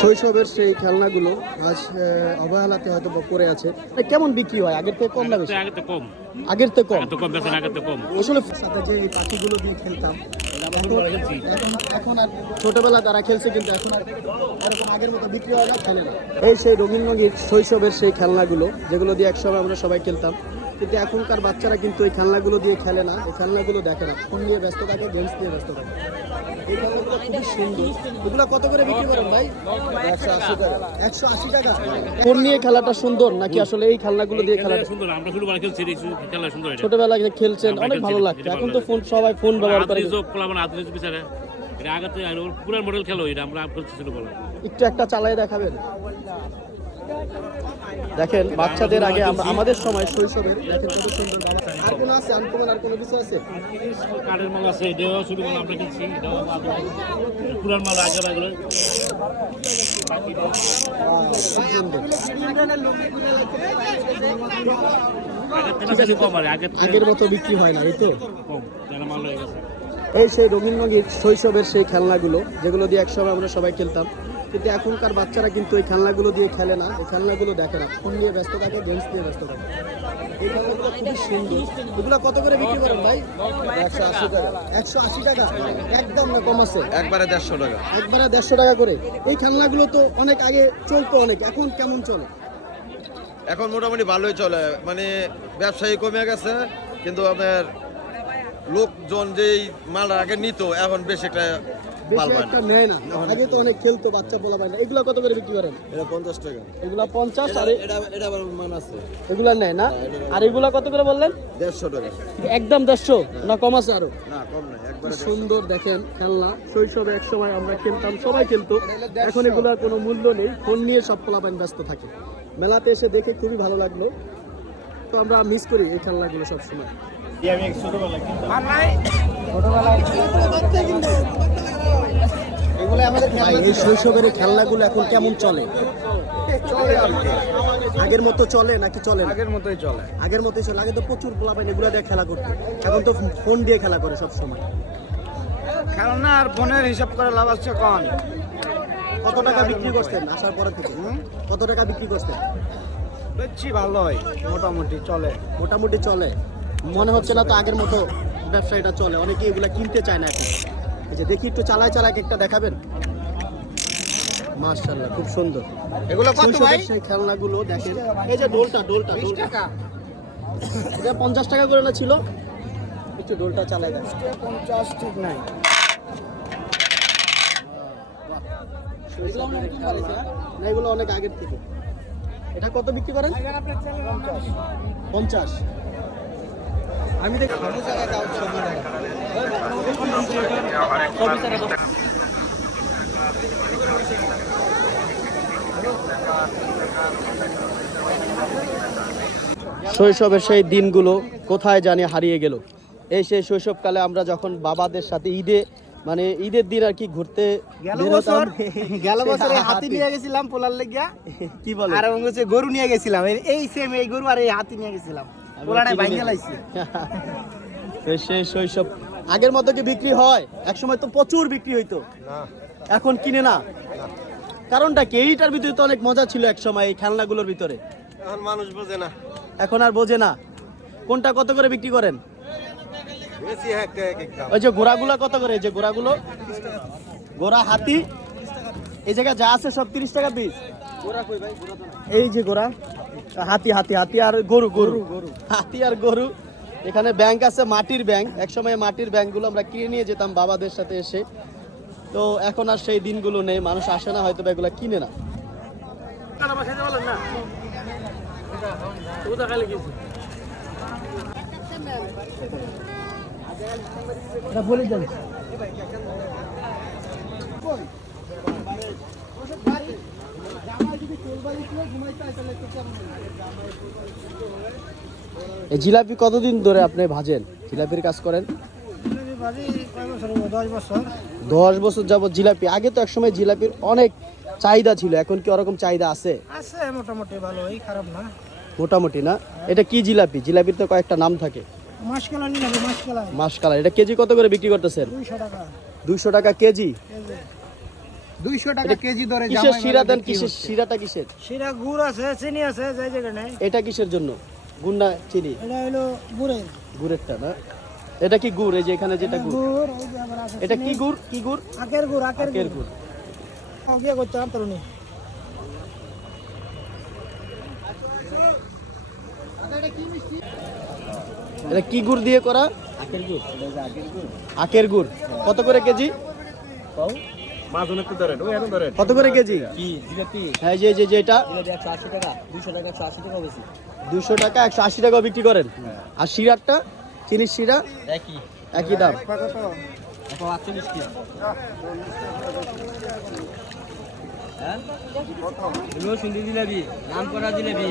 শৈশবের সেই খেলনাগুলো আজ অবহেলাতে হয়তো পড়ে আছে। কেমন বিক্রি হয়? আগের থেকে কম না বেশি? আগের থেকে কম। আগের থেকে কম? আগের থেকে কম। আসলে সাথে যে এই পাখিগুলো দিয়ে খেলতাম, এখন আর ছোটবেলা তারা খেলছে, কিন্তু এখন আর এরকম আগের মতো বিক্রি হয় না, খেলে না। এই সেই রঙিন রঙিন শৈশবের সেই খেলনাগুলো যেগুলো দিয়ে একসময় আমরা সবাই খেলতাম, কিন্তু এখনকার বাচ্চারা কিন্তু এই খেলনাগুলো দিয়ে খেলে না, এই খেলনাগুলো দেখে না, ফোন নিয়ে ব্যস্ত থাকে, গেমস নিয়ে ব্যস্ত থাকে। এই খেলনাগুলো খুবই সুন্দর। এগুলো কত করে বিক্রি করেন ভাই? 180 টাকা। 180 টাকা। ফোন নিয়ে খেলাটা সুন্দর নাকি আসলে এই খেলনাগুলো দিয়ে খেলাটা সুন্দর? আমরা ছোটবেলায় খেলছি, খেলা সুন্দর। ছোটবেলায় খেলছেন, অনেক ভালো লাগতো। এখন তো ফোন, সবাই ফোন ব্যবহার করে। এটা আগে তো পুরান মডেল খেলো, এটা আমরা খেলছি ছোটবেলায়। একটু একটা চালায় দেখাবেন? দেখেন বাচ্চাদের আগে আমাদের সময় শৈশবের, দেখেন কত সুন্দর। আর কোনো আছে আনকমন? আর কোনো কিছু আছে? কাঠের মাল আছে, এটাও ছোটবেলা আমরা খেলছি, এটাও পুরান মাল আগের আগের। আগের মতো বিক্রি হয় না, এই তো কম মাল হয়ে গেছে। এই সেই রঙিন রঙিন শৈশবের সেই খেলনাগুলো যেগুলো দিয়ে একসময় আমরা সবাই খেলতাম, কিন্তু এখনকার বাচ্চারা কিন্তু এই খেলনাগুলো দিয়ে খেলে না, এই খেলনাগুলো দেখে না, ফোন নিয়ে ব্যস্ত থাকে, গেমস নিয়ে ব্যস্ত থাকে। এই খেলনাগুলো খুবই সুন্দর। এগুলো কত করে বিক্রি করেন ভাই? 180 টাকা। 180 টাকা একদম না, কম আছে? একবারে 150 টাকা। একবারে 150 টাকা করে। এই খেলনাগুলো তো অনেক আগে চলতো, অনেক, এখন কেমন চলে? এখন মোটামুটি ভালোই চলে, মানে ব্যবসায়ী কমে গেছে, কিন্তু আপনার লোকজন যেই মাল আগে নিত এখন বেশ একটা মাল পায় না। নেয় না, আগে তো অনেক খেলতো, বাচ্চা বলা পায় না। এগুলো কত করে বিক্রি করেন? এটা 50 টাকা। এগুলা 50? আর এটা আবার মান আছে, এগুলা নেয় না? আর এগুলা কত করে বললেন? 150 টাকা। একদম 150 না, কম আছে আরো? না, কম নাই, একবারে সুন্দর। দেখেন খেলনা, শৈশবে এক সময় আমরা খেলতাম, সবাই খেলতো, এখন এগুলার কোনো মূল্য নেই, ফোন নিয়ে সব পোলাপাইন ব্যস্ত থাকে। মেলাতে এসে দেখে খুবই ভালো লাগলো, তো আমরা মিস করি এই খেলনাগুলো সব সময়। এই শৈশবের খেলনাগুলো এখন কেমন চলে? আগের মতো চলে নাকি চলে? আগের মতোই চলে। আগের মতোই চলে। আগে তো প্রচুর পোলাপাইন এগুলো দিয়ে খেলা করতো, এখন তো ফোন দিয়ে খেলা করে সব সময়। খেলনা আর ফোনের হিসাব করে লাভ আছে কোন? কত টাকা বিক্রি করছেন আসার পরে থেকে? কত টাকা বিক্রি করছেন? বেশি ভালোই, মোটামুটি চলে। মোটামুটি চলে। মনে হচ্ছে না তো আগের মতো ব্যবসায়ীটা চলে, অনেকে এগুলা কিনতে চায় না এখন। এই যে দেখি, একটু চালায় চালায় একটা দেখাবেন? মাশাআল্লাহ, খুব সুন্দর। এগুলো কত ভাই? সেই খেলনাগুলো দেখেন, এই যে ডোলটা 20 টাকা। এটা 50 টাকা করে না ছিল? একটু ডোলটা চালায় দেন। 50 ঠিক নাই। না, এগুলো অনেক আগের থেকে। এটা কত বিক্রি করেন? 50। আমি দেখি শৈশবের সেই দিনগুলো কোথায় জানি হারিয়ে গেল। এই সেই শৈশবকালে আমরা যখন বাবাদের সাথে মানে ঈদের দিন আর কি ঘুরতে গেল বছর হাতি নিয়ে গেছিলাম পোলার লেগিয়া। কি বলে? আর হচ্ছে গরু নিয়ে গেছিলাম, এই সেম এই গরু আর এই হাতি নিয়ে গেছিলাম, পোলাটাই ভাঙিয়ে লাইছে। সেই শৈশব আগের মতো কি বিক্রি হয়? একসময় তো প্রচুর বিক্রি হইতো, এখন কিনে না। কারণটা কি? এইটার ভিতরে তো অনেক মজা ছিল এক সময়, এই খেলনাগুলোর ভিতরে। এখন মানুষ বোঝে না। এখন আর বোঝে না। কোনটা কত করে বিক্রি করেন? বেশি একটা এক দাম। ওই যে ঘোড়াগুলো কত করে? এই যে ঘোড়াগুলো, ঘোড়া, হাতি, এই জায়গায় যা আছে সব 30 টাকা পিস। এই যে ঘোড়া, হাতি আর গরু, হাতি আর গরু। এখানে ব্যাংক আছে, মাটির ব্যাংক। একসময় মাটির ব্যাংকগুলো আমরা কিনে নিয়ে যেতাম বাবাদের সাথে এসে, তো এখন আর সেই দিনগুলো নেই, মানুষ আসে না, হয়তো এগুলো কিনে না। এই জিলাপি কতদিন ধরে আপনি ভাজেন, জিলাপির কাজ করেন? 10 বছর যাবত জিলাপি। আগে তো একসময় জিলাপির অনেক চাহিদা ছিল, এখন কি ওরকম চাহিদা আছে? আছে মোটামুটি ভালোই, খারাপ না। মোটামুটি না? এটা কি জিলাপি? জিলাপির তো কয়েকটা নাম থাকে। মাসকালাই নিয়ে যাবে, মাসকালাই। এটা কেজি কত করে বিক্রি করতেছেন? 200 টাকা। 200 টাকা কেজি? 200 টাকা কেজি দরে কিসের শিরা দেন, কিসের শিরাটা কিসের? সেটা গুড় আছে, চিনি আছে, যাই জায়গা নেই। এটা কিসের জন্য? গুড় না চিনি? এটা হলো গুড়ের। গুড়েরটা না? এটা কি গুড়? এই যে এখানে যেটা গুড়, গুড়, ওই যে আবার আছে এটা চিনি। কি গুড়? কি গুড়? আখের গুড়, আখের আখের গুড়। গুড়। গিয়ে করতে পারতো না। এটা কি গুড় দিয়ে করা? আখের গুড়। কত করে কেজি? কত করে কেজি? হ্যাঁ, এই যে এটা 200 টাকা 180 টাকা বিক্রি করেন। আর শিরারটা, চিনির শিরা একই দাম। জিলাপি নাম করা জিলাপি